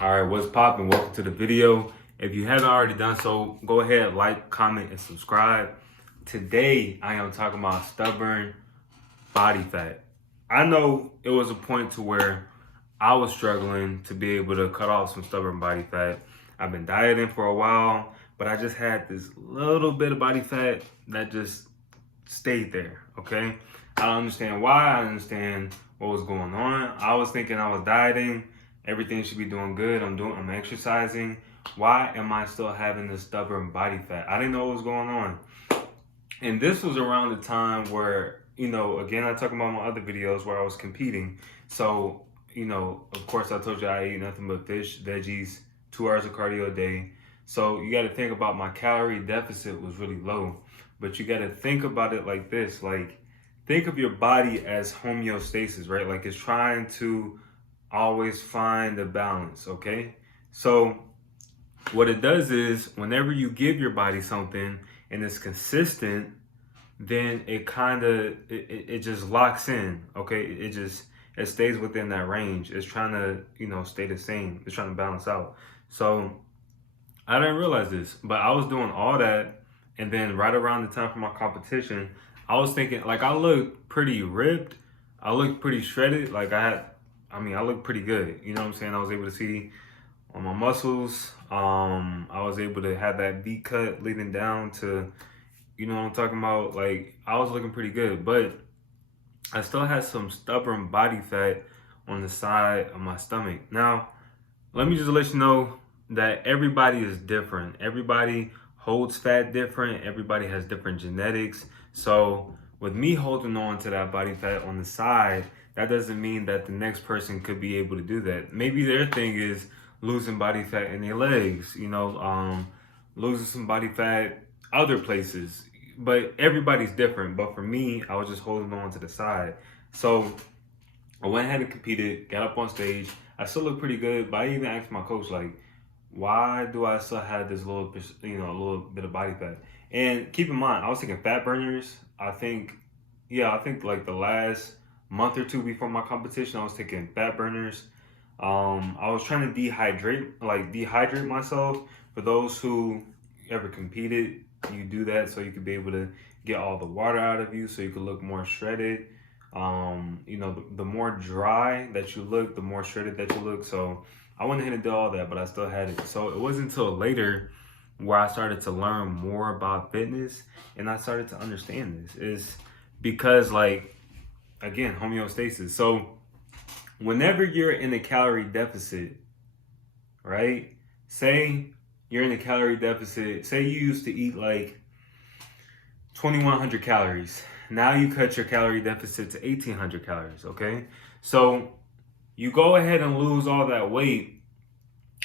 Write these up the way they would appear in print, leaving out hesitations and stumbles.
All right, what's poppin'? Welcome to the video. If you haven't already done so, go ahead, like, comment, and subscribe. Today, I am talking about stubborn body fat. I know it was a point to where I was struggling to be able to cut off some stubborn body fat. I've been dieting for a while, but I just had this little bit of body fat that just stayed there, okay? I don't understand why. I understand what was going on. I was thinking I was dieting. Everything should be doing good. I'm exercising. Why am I still having this stubborn body fat? I didn't know what was going on. And this was around the time where, again, I talk about my other videos where I was competing. So, of course, I told you I eat nothing but fish, veggies, 2 hours of cardio a day. So you got to think about my calorie deficit was really low. But you got to think about it like this. Like, think of your body as homeostasis, right? Like it's trying to always find a balance, okay? So what it does is whenever you give your body something and it's consistent, then it just locks in, okay? It stays within that range. It's trying to, stay the same. It's trying to balance out. So I didn't realize this, but I was doing all that, and then right around the time for my competition, I was thinking like I looked pretty ripped, I looked pretty shredded, like I looked pretty good. You know what I'm saying? I was able to see on my muscles. I was able to have that V cut leading down to, you know what I'm talking about? Like I was looking pretty good, but I still had some stubborn body fat on the side of my stomach. Now, let me just let you know that everybody is different. Everybody holds fat different. Everybody has different genetics. So with me holding on to that body fat on the side, that doesn't mean that the next person could be able to do that. Maybe their thing is losing body fat in their legs, losing some body fat other places. But everybody's different. But for me, I was just holding on to the side. So I went ahead and competed, got up on stage. I still look pretty good, but I even asked my coach, like, why do I still have this little, a little bit of body fat? And keep in mind, I was taking fat burners. I think like the last month or two before my competition, I was taking fat burners. I was trying to dehydrate myself. For those who ever competed, you do that so you could be able to get all the water out of you, so you could look more shredded. The more dry that you look, the more shredded that you look. So I went ahead and did all that, but I still had it. So it wasn't until later where I started to learn more about fitness and I started to understand this. Is because, like, again, homeostasis. So whenever you're in a calorie deficit, right? Say you're in a calorie deficit, say you used to eat like 2,100 calories. Now you cut your calorie deficit to 1,800 calories, okay? So you go ahead and lose all that weight.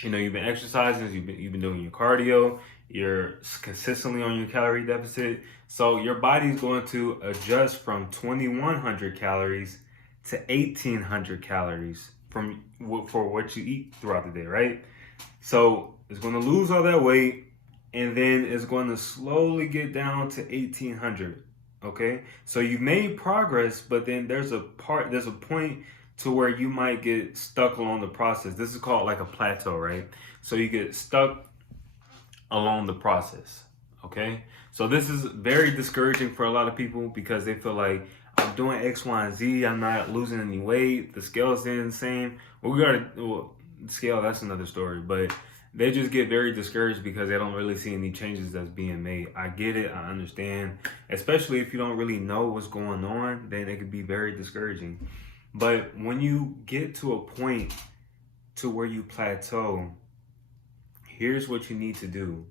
You've been exercising, you've been doing your cardio, you're consistently on your calorie deficit. So your body's going to adjust from 2,100 calories to 1,800 calories for what you eat throughout the day, right? So it's going to lose all that weight, and then it's going to slowly get down to 1,800. Okay, so you've made progress, but then there's a point to where you might get stuck along the process. This is called like a plateau, right? So you get stuck along the process. Okay, so this is very discouraging for a lot of people because they feel like I'm doing X, Y, and Z. I'm not losing any weight. The scale's staying the same. The scale, that's another story, but they just get very discouraged because they don't really see any changes that's being made. I get it. I understand. Especially if you don't really know what's going on, then it could be very discouraging. But when you get to a point to where you plateau, here's what you need to do.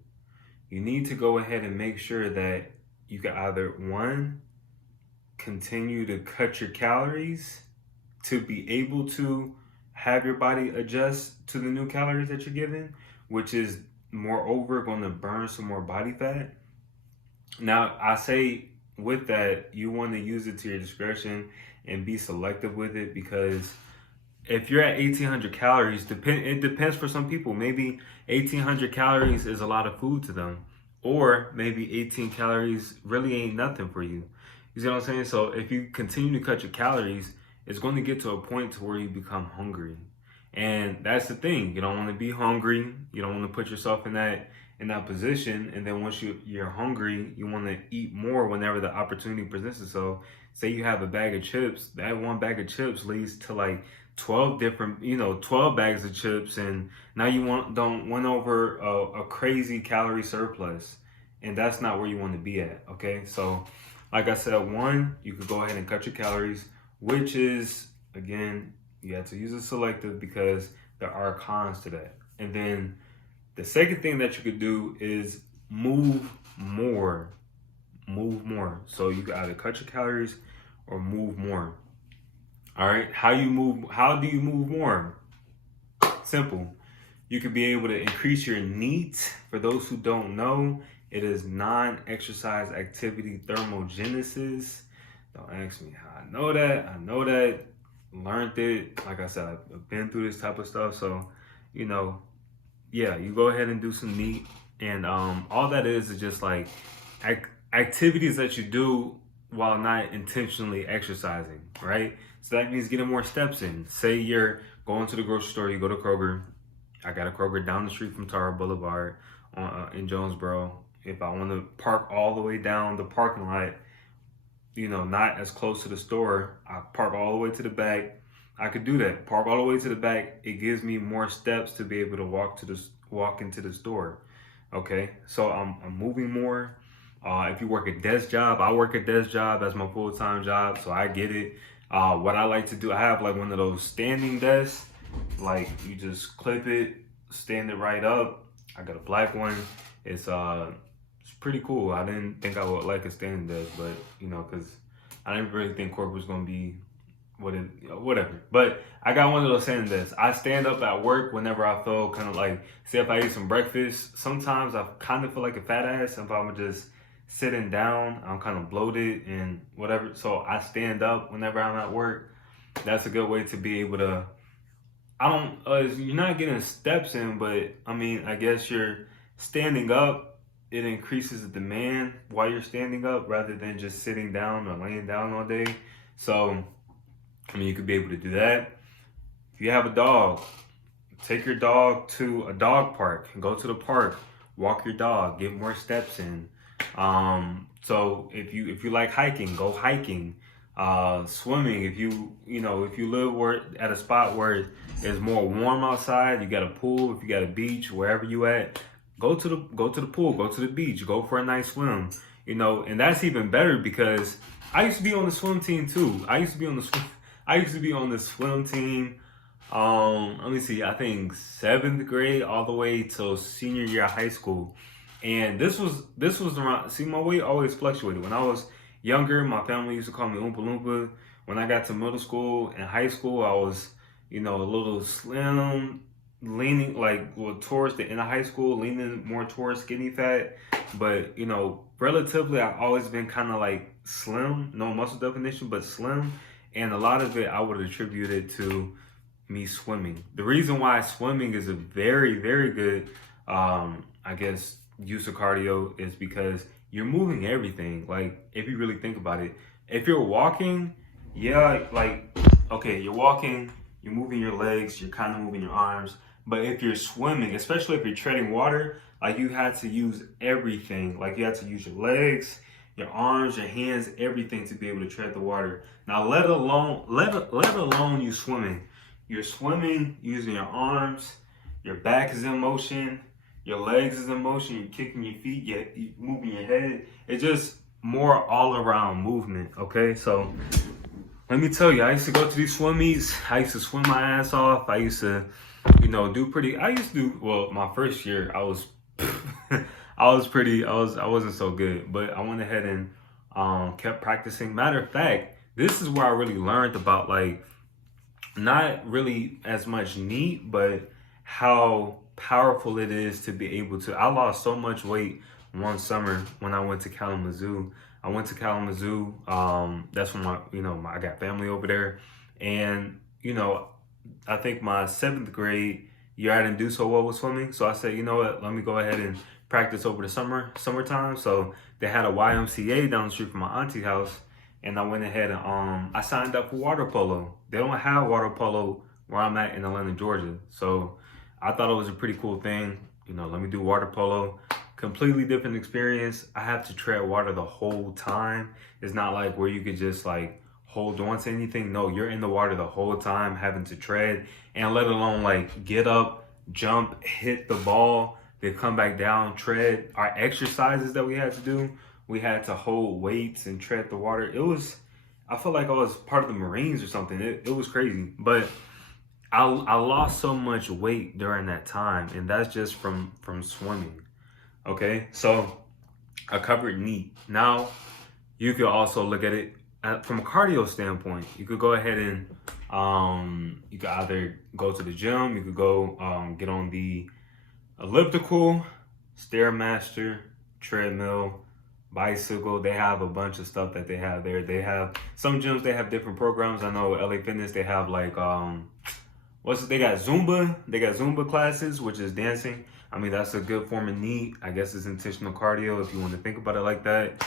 You need to go ahead and make sure that you can either, one, continue to cut your calories to be able to have your body adjust to the new calories that you're given, which is moreover going to burn some more body fat. Now, I say with that, you want to use it to your discretion and be selective with it, because if you're at 1,800 calories, it depends for some people. Maybe 1,800 calories is a lot of food to them, or maybe 18 calories really ain't nothing for you. You see what I'm saying? So if you continue to cut your calories, it's going to get to a point to where you become hungry. And that's the thing. You don't want to be hungry. You don't want to put yourself in that position. And then once you're hungry, you want to eat more whenever the opportunity presents itself. Say you have a bag of chips, that one bag of chips leads to like 12 different, 12 bags of chips, and now you don't went over a crazy calorie surplus, and that's not where you want to be at. Okay, so like I said, one, you could go ahead and cut your calories, which is, again, you have to use a selective because there are cons to that. And then the second thing that you could do is move more. Move more. So you can either cut your calories or move more. All right. How do you move more? Simple. You could be able to increase your NEAT. For those who don't know, it is non-exercise activity thermogenesis. Don't ask me how I know that. I know that. Learned it. Like I said, I've been through this type of stuff. So, yeah, you go ahead and do some NEAT. And all that is just like activities that you do while not intentionally exercising, right? So that means getting more steps in. Say you're going to the grocery store, you go to Kroger. I got a Kroger down the street from Tara Boulevard in Jonesboro. If I want to park all the way down the parking lot, not as close to the store, I park all the way to the back. I could do that. Park all the way to the back. It gives me more steps to be able to walk into the store. Okay, so I'm moving more. If you work a desk job, I work a desk job as my full-time job, so I get it. What I like to do, I have like one of those standing desks. Like you just clip it, stand it right up. I got a black one. It's pretty cool. I didn't think I would like a standing desk, but because I didn't really think corporate was gonna be whatever. But I got one of those standing desks. I stand up at work whenever I feel kind of like, say if I eat some breakfast, sometimes I kind of feel like a fat ass. If I'm just sitting down, I'm kind of bloated and whatever. So I stand up whenever I'm at work. That's a good way to be able to, you're not getting steps in, but I mean, I guess you're standing up. It increases the demand while you're standing up rather than just sitting down or laying down all day. So, I mean, you could be able to do that. If you have a dog, take your dog to a dog park and go to the park, walk your dog, get more steps in. So if you like hiking, go hiking. Swimming, if you live at a spot where it's more warm outside, you got a pool, if you got a beach, wherever you at, go to the pool, go to the beach, go for a nice swim. And that's even better because I used to be on the swim team too. I used to be on the swim team. Let me see, I think 7th grade all the way till senior year of high school. And this was around, see, my weight always fluctuated. When I was younger, my family used to call me Oompa Loompa. When I got to middle school and high school, I was, a little slim, leaning towards the end of high school, leaning more towards skinny fat. But, relatively, I've always been kind of like slim, no muscle definition, but slim. And a lot of it I would attribute it to me swimming. The reason why swimming is a very, very good, I guess, use of cardio is because you're moving everything. Like, if you really think about it, if you're walking, you're walking, you're moving your legs, you're kind of moving your arms. But if you're swimming, especially if you're treading water, like you had to use everything. Like you had to use your legs, your arms, your hands, everything to be able to tread the water. Now, let alone you swimming. You're swimming using your arms, your back is in motion, your legs is in motion, you're kicking your feet, you're moving your head. It's just more all around movement, okay? So let me tell you, I used to go to these swim meets. I used to swim my ass off. I used to, my first year, I wasn't so good, but I went ahead and kept practicing. Matter of fact, this is where I really learned about not really as much NEAT, but how powerful it is to be able to. I lost so much weight one summer when I went to Kalamazoo. That's when I got family over there. And, I think my 7th grade year, I didn't do so well with swimming. So I said, you know what, let me go ahead and practice over the summertime. So they had a YMCA down the street from my auntie's house. And I went ahead and I signed up for water polo. They don't have water polo where I'm at in Atlanta, Georgia. So I thought it was a pretty cool thing. You know, let me do water polo. Completely different experience. I have to tread water the whole time. It's not like where you could just like hold on to anything. No, you're in the water the whole time having to tread, and let alone like get up, jump, hit the ball, then come back down, tread. Our exercises that we had to do, we had to hold weights and tread the water. It was, I felt like I was part of the Marines or something. It was crazy. But I lost so much weight during that time, and that's just from swimming. Okay, so I covered NEAT. Now you could also look at it from a cardio standpoint. You could go ahead and you could either go to the gym, you could go get on the elliptical, Stairmaster, treadmill, bicycle. They have a bunch of stuff that they have there. They have some gyms, they have different programs. I know LA Fitness, they have like they got Zumba. They got Zumba classes, which is dancing. I mean, that's a good form of NEAT. I guess it's intentional cardio if you want to think about it like that.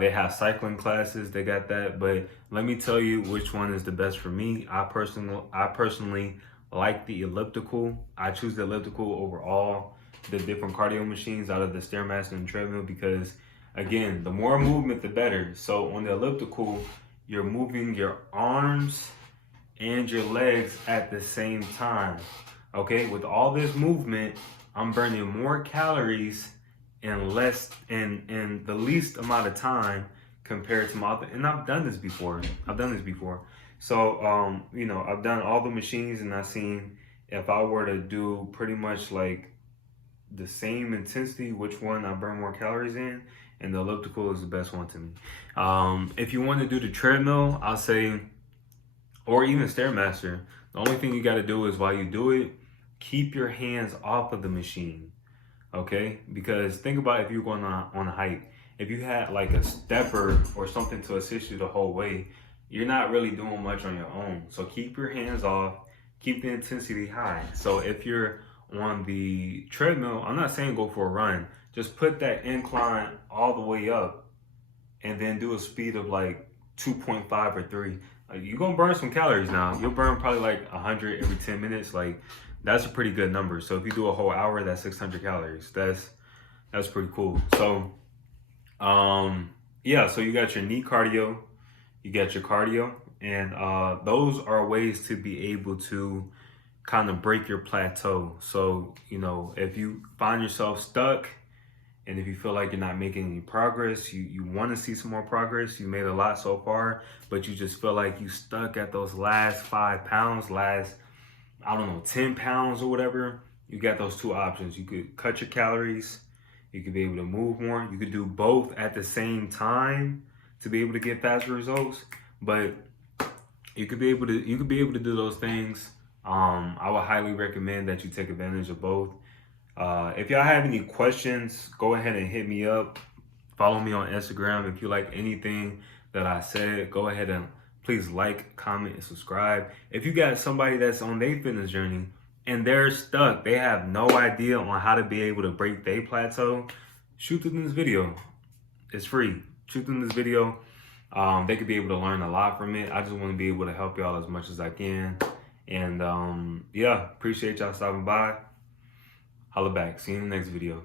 They have cycling classes. They got that. But let me tell you which one is the best for me. I personally like the elliptical. I choose the elliptical over all the different cardio machines out of the Stairmaster and treadmill because, again, the more movement, the better. So on the elliptical, you're moving your arms and your legs at the same time. Okay, with all this movement, I'm burning more calories in the least amount of time compared to my other, and I've done this before. So you know, I've done all the machines, and I've seen if I were to do pretty much like the same intensity, which one I burn more calories in, and the elliptical is the best one to me. If you want to do the treadmill, I'll say, or even Stairmaster, the only thing you got to do is while you do it, keep your hands off of the machine, okay? Because think about if you're going on a hike. If you had like a stepper or something to assist you the whole way, you're not really doing much on your own. So keep your hands off, keep the intensity high. So if you're on the treadmill, I'm not saying go for a run. Just put that incline all the way up and then do a speed of like 2.5 or 3. You're gonna burn some calories now. You'll burn probably like 100 every 10 minutes. Like, that's a pretty good number. So if you do a whole hour, that's 600 calories. That's pretty cool. So yeah, so you got your NEAT cardio, you got your cardio, and those are ways to be able to kind of break your plateau. So, you know, if you find yourself stuck and if you feel like you're not making any progress, you want to see some more progress, you made a lot so far, but you just feel like you stuck at those last 5 pounds, I don't know, 10 pounds or whatever, you got those two options. You could cut your calories, you could be able to move more. You could do both at the same time to be able to get faster results, but you could be able to do those things. I would highly recommend that you take advantage of both. If y'all have any questions, go ahead and hit me up. Follow me on Instagram. If you like anything that I said, go ahead and please like, comment, and subscribe. If you got somebody that's on their fitness journey and they're stuck, they have no idea on how to be able to break their plateau, shoot them this video. It's free. Shoot them this video. They could be able to learn a lot from it. I just want to be able to help y'all as much as I can. And yeah, appreciate y'all stopping by. Holla back. See you in the next video.